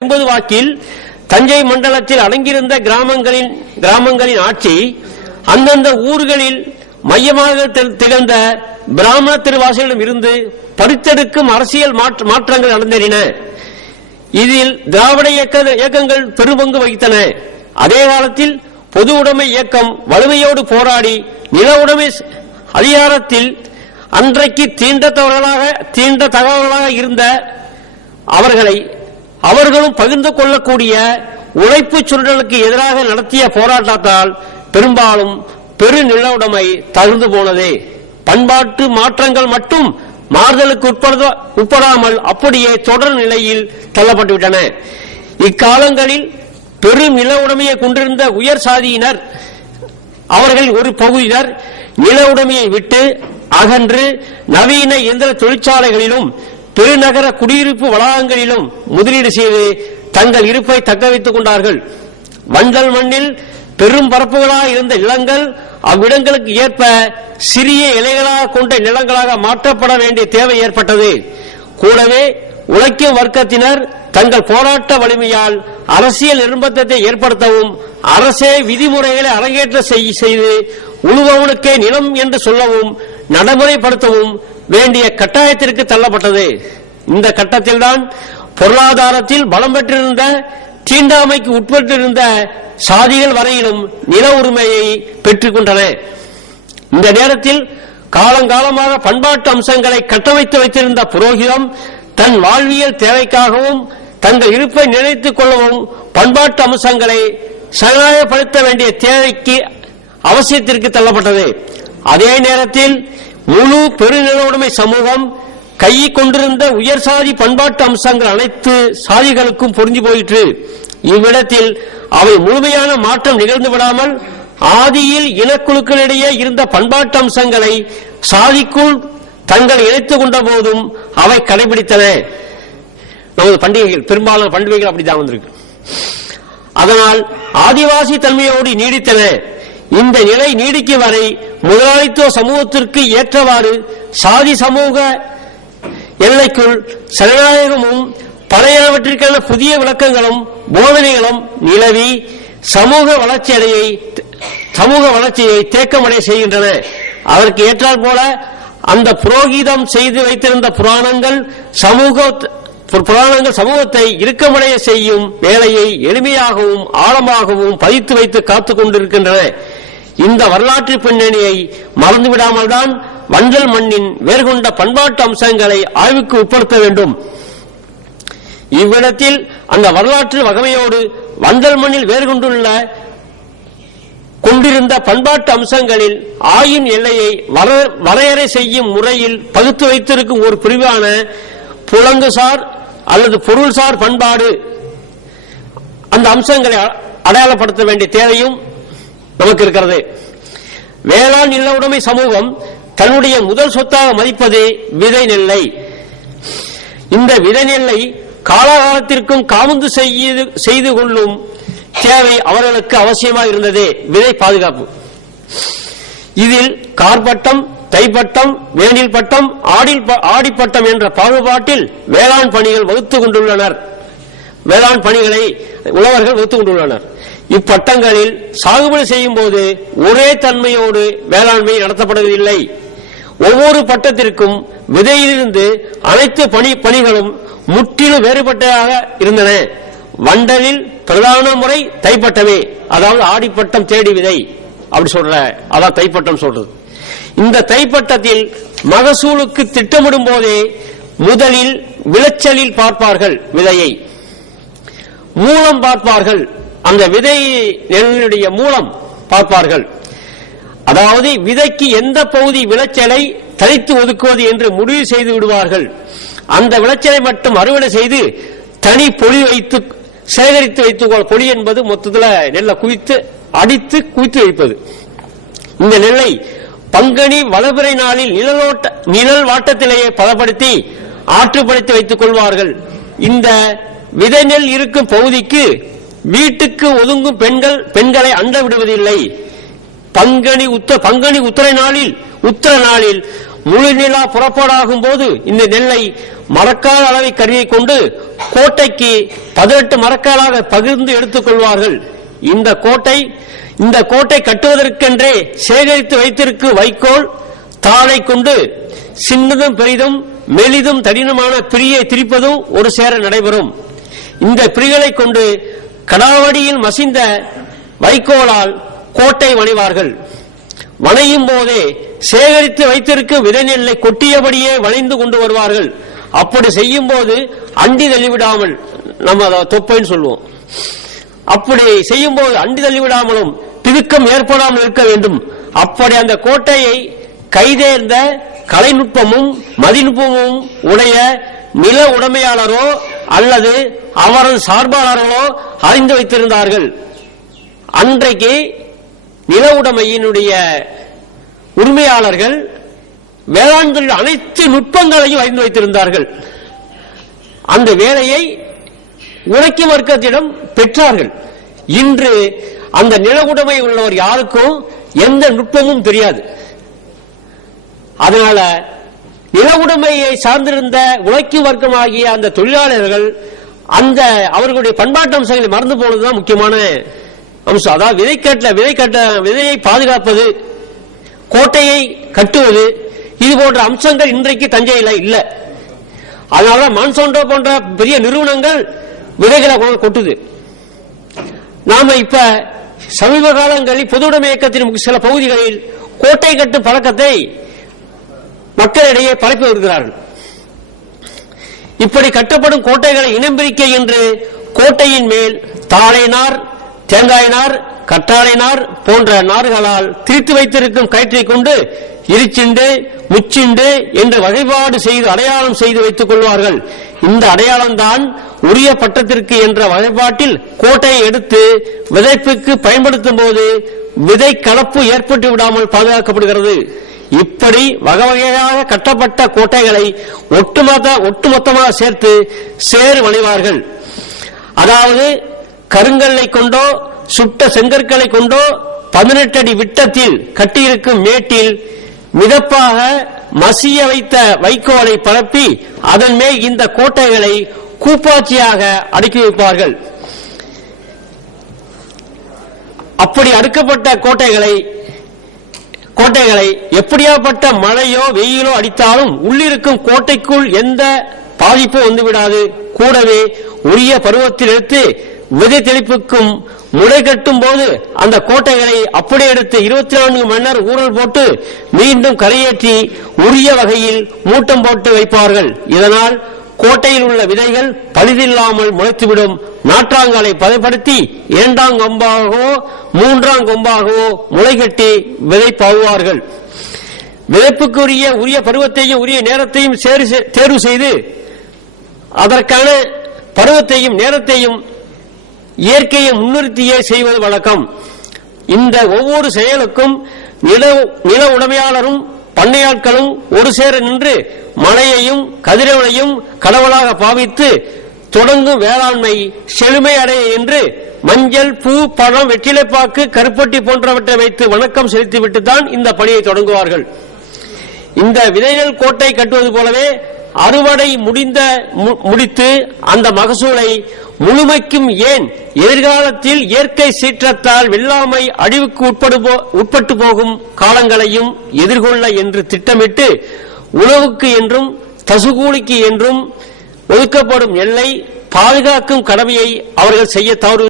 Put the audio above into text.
ஒன்பது வாக்கில் தஞ்சை மண்டலத்தில் அடங்கியிருந்த கிராமங்களின் கிராமங்களின் ஆட்சி அந்தந்த ஊர்களில் மையமாக திகழ்ந்த பிராமண திருவாசிகளிடம் இருந்து பறித்தெடுக்கும் அரசியல் மாற்ற- மாற்றங்கள் நடந்தேறின. இதில் திராவிட இயக்க இயக்கங்கள் பெரும்பங்கு வகித்தன. அதே காலத்தில் பொது உடைமை இயக்கம் வலிமையோடு போராடி நில உடைமை அதிகாரத்தில் அன்றைக்கு தீண்ட தகவலாக இருந்த அவர்களை அவர்களும் பகிர்ந்து கொள்ளக்கூடிய உழைப்பு சுருடலுக்கு எதிராக நடத்திய போராட்டத்தால் பெரும்பாலும் பெரு நிலவுடைமை தகுந்து போனதே. பண்பாட்டு மாற்றங்கள் மட்டும் மாறுதலுக்கு உட்படாமல் அப்படியே தொடர் நிலையில் தள்ளப்பட்டுவிட்டன. இக்காலங்களில் பெரும் நில உடைமையை கொண்டிருந்த உயர் சாதியினர் அவர்களின் ஒரு பகுதியினர் நில உடைமையை விட்டு அகன்று நவீன இயந்திர தொழிற்சாலைகளிலும் பெருநகர குடியிருப்பு வளாகங்களிலும் முதலீடு செய்து தங்கள் இருப்பை தக்க வைத்துக் கொண்டார்கள். வண்டல் மண்ணில் பெரும் பரப்புகளாக இருந்த நிலங்கள் அவ்விடங்களுக்கு ஏற்ப சிறிய இலைகளாக கொண்ட நிலங்களாக மாற்றப்பட வேண்டிய தேவை ஏற்பட்டது. கூடவே உழைக்கும் வர்க்கத்தினர் தங்கள் போராட்ட வலிமையால் அரசியல் நிர்பந்தத்தை ஏற்படுத்தவும் அரசே விதிமுறைகளை அரங்கேற்ற செய்- செய்து உழுபவனுக்கே நிலம் என்று சொல்லவும் நடைமுறைப்படுத்தவும் வேண்டிய கட்டாயத்திற்கு தள்ளப்பட்டது. இந்த கட்டத்தில்தான் பொருளாதாரத்தில் பலம் பெற்றிருந்த தீண்டாமைக்கு உட்பட்டிருந்த சாதிகள் வரையிலும் நில உரிமையை பெற்றுக் கொண்டன. இந்த நேரத்தில் காலங்காலமாக பண்பாட்டு அம்சங்களை கட்டமைத்து வைத்திருந்த புரோகிதம் தன் வாழ்வியல் தேவைக்காகவும் தங்கள் இருப்பை நினைத்துக் கொள்ளவும் பண்பாட்டு அம்சங்களை சகாயப்படுத்த வேண்டிய தேவைக்கு அவசியத்திற்கு தள்ளப்பட்டது. அதே நேரத்தில் முழு பெருநிலவுடைமை சமூகம் கையை கொண்டிருந்த உயர் சாதி பண்பாட்டு அம்சங்கள் அனைத்து சாதிகளுக்கும் பொருந்தி போயிற்று. இவ்விடத்தில் அவை முழுமையான மாற்றம் நிகழ்ந்து விடாமல் ஆதியில் இனக்குழுக்களிடையே இருந்த பண்பாட்டு அம்சங்களை சாதிக்குள் தங்கள் இணைத்துக் கொண்ட போதும் அவை கடைபிடித்தன. நமது பண்டிகைகள் பெரும்பாலான பண்டிகைகள் அப்படித்தான் வந்திருக்கு. அதனால் ஆதிவாசி தன்மையோடு நீடித்தன. இந்த நிலை நீடிக்கும் வரை முதலாளித்துவ சமூகத்திற்கு ஏற்றவாறு சாதி சமூக எல்லைக்குள் சனநாயகமும் பழையவற்றிற்கான புதிய விளக்கங்களும் போதனைகளும் நிலவி சமூக வளர்ச்சியடையை சமூக வளர்ச்சியை தேக்கமடைய செய்கின்றன. அதற்கு ஏற்றால் போல அந்த புரோகிதம் செய்து வைத்திருந்த புராணங்கள் சமூக புராணங்கள் சமூகத்தை இறுக்கமடைய செய்யும் வேலையை எளிமையாகவும் ஆழமாகவும் பதித்து வைத்து காத்துக் கொண்டிருக்கின்றன. இந்த வரலாற்று பின்னணியை மறந்துவிடாமல் தான் வண்டல் மண்ணின் வேர்கொண்ட பண்பாட்டு அம்சங்களை ஆய்வுக்கு உட்படுத்த வேண்டும். இவ்விடத்தில் அந்த வரலாற்று வகமையோடு வண்டல் மண்ணில் வேர்கொண்டுள்ள கொண்டிருந்த பண்பாட்டு அம்சங்களில் ஆயின் எல்லையை வரையறை செய்யும் முறையில் பகுத்து வைத்திருக்கும் ஒரு பிரிவான புலங்குசார் அல்லது பொருள்சார் பண்பாடு. அந்த அம்சங்களை அடையாளப்படுத்த வேண்டிய தேவையும் நமக்கு இருக்கிறது. வேளாண் நில உடைமை சமூகம் தன்னுடைய முதல் சொத்தாக மதிப்பது விதை நெல்லை. இந்த விதை நெல்லை காலாகாலத்திற்கும் காமந்து செய்து செய்து கொள்ளும் தேவை அவர்களுக்கு அவசியமாக இருந்தது விதை பாதுகாப்பு. இதில் கார்பட்டம் தைப்பட்டம் வேனில் பட்டம் ஆடில் ப- ஆடிப்பட்டம் என்ற பாகுபாட்டில் வேளாண் பணிகள் வகுத்துக் கொண்டுள்ளனர். வேளாண் பணிகளை உழவர்கள் வகுத்துக் கொண்டுள்ளனர். இப்பட்டங்களில் சாகுபடி செய்யும் போது ஒரே தன்மையோடு வேளாண்மை நடத்தப்படுவதில்லை. ஒவ்வொரு பட்டத்திற்கும் விதையிலிருந்து அனைத்து பணி பணிகளும் முற்றிலும் வேறுபட்டதாக இருந்தன. வண்டலில் பிரதான முறை தைப்பட்டமே. அதாவது ஆடிப்பட்டம் தேடி விதை. அப்படி சொல்ற அதான் தைப்பட்டம் சொல்றது. இந்த தைப்பட்டத்தில் மகசூலுக்கு திட்டமிடும் போதே முதலில் விளைச்சலில் பார்ப்பார்கள் விதையை. மூலம் பார்ப்பார்கள். அந்த விதை நெல்லினுடைய மூலம் பார்ப்பார்கள். அதாவது விதைக்கு எந்த பகுதி விளைச்சலை தனித்து ஒதுக்குவது என்று முடிவு செய்து விடுவார்கள். அந்த விளைச்சலை மட்டும் அறுவடை செய்து தனி பொலி வைத்து சேகரித்து வைத்துக் கொள் பொலி என்பது மொத்தத்தில் நெல்லை குவித்து அடித்து குவித்து வைப்பது. இந்த நெல்லை பங்கனி வளபிறை நாளில் நிழலோட்ட நிழல் வாட்டத்திலேயே பதப்படுத்தி ஆற்றுப்படுத்தி வைத்துக் கொள்வார்கள். இந்த விதை நெல் இருக்கும் பகுதிக்கு வீட்டுக்கு ஒதுங்கும் பெண்கள் பெண்களை அண்ட விடுவதில்லை. பங்கனி உத்த பங்கனி உத்தர நாளில் உத்தர நாளில் முழு நிலா புறப்பாடாகும் போது இந்த நெல்லை மரக்கால் அளவை கருவியை கொண்டு கோட்டைக்கு பதினெட்டு மரக்காலாக பகிர்ந்து எடுத்துக் கொள்வார்கள். இந்த கோட்டை இந்த கோட்டை கட்டுவதற்கென்றே சேகரித்து வைத்திருக்கு வைக்கோல் தாளை கொண்டு சின்னதும் பெரிதும் மெலிதும் தடினமான பிரியை திரிப்பதும் ஒரு சேர நடைபெறும். இந்த பிரிகளை கொண்டு கடாவடியில் மசிந்த வைக்கோலால் கோட்டை வளைவார்கள் வளையும் போதே சேகரித்து வைத்திருக்கும் விதைநெல்லை கொட்டியபடியே வளைந்து கொண்டு வருவார்கள். அப்படி செய்யும் போது அண்டி தள்ளிவிடாமல் நம்ம அதை தொப்பைன்னு சொல்லுவோம். அப்படி செய்யும் போது அண்டி தள்ளிவிடாமலும் திருக்கம் ஏற்படாமல் இருக்க வேண்டும். அப்படி அந்த கோட்டையை கைதேர்ந்த கலைநுட்பமும் மதிநுட்பமும் உடைய நில உடைமையாளரோ அல்லது அவரது சார்பாளர்களோ அறிந்து வைத்திருந்தார்கள். அன்றைக்கு நில உடைமையினுடைய உரிமையாளர்கள் வேளாண் தொழில் அனைத்து நுட்பங்களையும் அறிந்து வைத்திருந்தார்கள். அந்த வேலையை உழைக்கும் வர்க்கத்திடம் பெற்றார்கள். இன்று அந்த நில உடைமை உள்ளவர் யாருக்கும் எந்த நுட்பமும் தெரியாது. அதனால நிலவுடைமையை சார்ந்திருந்த உழைக்கும் வர்க்கமாகிய அந்த தொழிலாளர்கள் அந்த அவர்களுடைய பண்பாட்டு அம்சங்களை மறந்து போனதுதான் முக்கியமான அம்சம். அதாவது விதை கட்ட விதை கட்ட விதையை பாதுகாப்பது கோட்டையை கட்டுவது இது போன்ற அம்சங்கள் இன்றைக்கு தஞ்சையில் இல்ல. அதனால மான்சோண்டோ போன்ற பெரிய நிறுவனங்கள் விதைகளை கொட்டுது. நாம இப்ப சமீப காலங்களில் பொதுவுடைமை இயக்கத்தின் சில பகுதிகளில் கோட்டை கட்டும் பழக்கத்தை மக்களிடையே பரப்பி வருகிறார்கள். இப்படி கட்டப்படும் கோட்டைகளை இனம் பிரிக்க என்று கோட்டையின் மேல் தாழைநார் தேங்காய் நார் கற்றாழை நார் போன்ற நார்களால் திரித்து வைத்திருக்கும் கயிற்றை கொண்டு இருச்சிண்டு முச்சிண்டு என்று வழிபாடு செய்து அடையாளம் செய்து வைத்துக் கொள்வார்கள். இந்த அடையாளம்தான் உரிய பட்டத்திற்கு என்ற வழிபாட்டில் கோட்டையை எடுத்து விதைப்புக்கு பயன்படுத்தும் போது விதை கலப்பு ஏற்பட்டு விடாமல் பாதுகாக்கப்படுகிறது. இப்படி வகை வகையாக கட்டப்பட்ட கோட்டைகளை ஒட்டுமொத்த ஒட்டுமொத்தமாக சேர்த்து சேறு வளைவார்கள் அதாவது கருங்கல்லை கொண்டோ சுட்ட செங்கற்களை கொண்டோ பதினெட்டு அடி விட்டத்தில் கட்டியிருக்கும் மேட்டில் மிதப்பாக மசிய வைத்த வைக்கோலை பரப்பி அதன் மேல் இந்த கோட்டைகளை கூப்பாச்சியாக அடுக்கி வைப்பார்கள். அப்படி அடுக்கப்பட்ட கோட்டைகளை கோட்டைகளை எப்படியாப்பட்ட மழையோ வெயிலோ அடித்தாலும் உள்ளிருக்கும் கோட்டைக்குள் எந்த பாதிப்பும் வந்துவிடாது. கூடவே உரிய பருவத்தில் எடுத்து விதை தெளிப்புக்கும் முளை கட்டும் போது அந்த கோட்டைகளை அப்படியே எடுத்து இருபத்தி நான்கு மன்னர் ஊழல் ஊறல் போட்டு மீண்டும் கரையேற்றி உரிய வகையில் மூட்டம் போட்டு வைப்பார்கள். இதனால் கோட்டையில் உள்ள விதைகள் பழுதில்லாமல் முளைத்துவிடும். நாற்றாங்காலை பதப்படுத்தி இரண்டாம் கொம்பாகவோ மூன்றாம் கொம்பாகவோ முளைகட்டி விதை பாவுவார்கள். விதைப்புக்குரிய உரிய பருவத்தையும் உரிய நேரத்தையும் தேர்வு செய்து அதற்கான பருவத்தையும் நேரத்தையும் இயற்கையை முன்னிறுத்தியே செய்வது வழக்கம். இந்த ஒவ்வொரு செயலுக்கும் நில நில உடைமையாளரும் பண்ணையாட்களும் ஒரு சேர நின்று மழையையும் கதிரவனையும் கடவுளாக பாவித்து தொடங்கும் வேளாண்மை செழுமை அடைய என்று மஞ்சள் பூ பழம் வெற்றிலைப்பாக்கு கருப்பட்டி போன்றவற்றை வைத்து வணக்கம் செலுத்திவிட்டு தான் இந்த பணியை தொடங்குவார்கள். இந்த விதைகள் கோட்டை கட்டுவது போலவே அறுவடை முடிந்த மு- முடித்து அந்த மகசூலை முழுமைக்கும் ஏன் எதிர்காலத்தில் இயற்கை சீற்றத்தால் வெள்ளாமை அழிவுக்கு உட்பட்டு போகும் காலங்களையும் எதிர்கொள்ள என்று திட்டமிட்டு உணவுக்கு என்றும் தசுகூலிக்கு என்றும் ஒதுக்கப்படும் எல்லை பாதுகாக்கும் கடமையை அவர்கள் செய்ய தவறு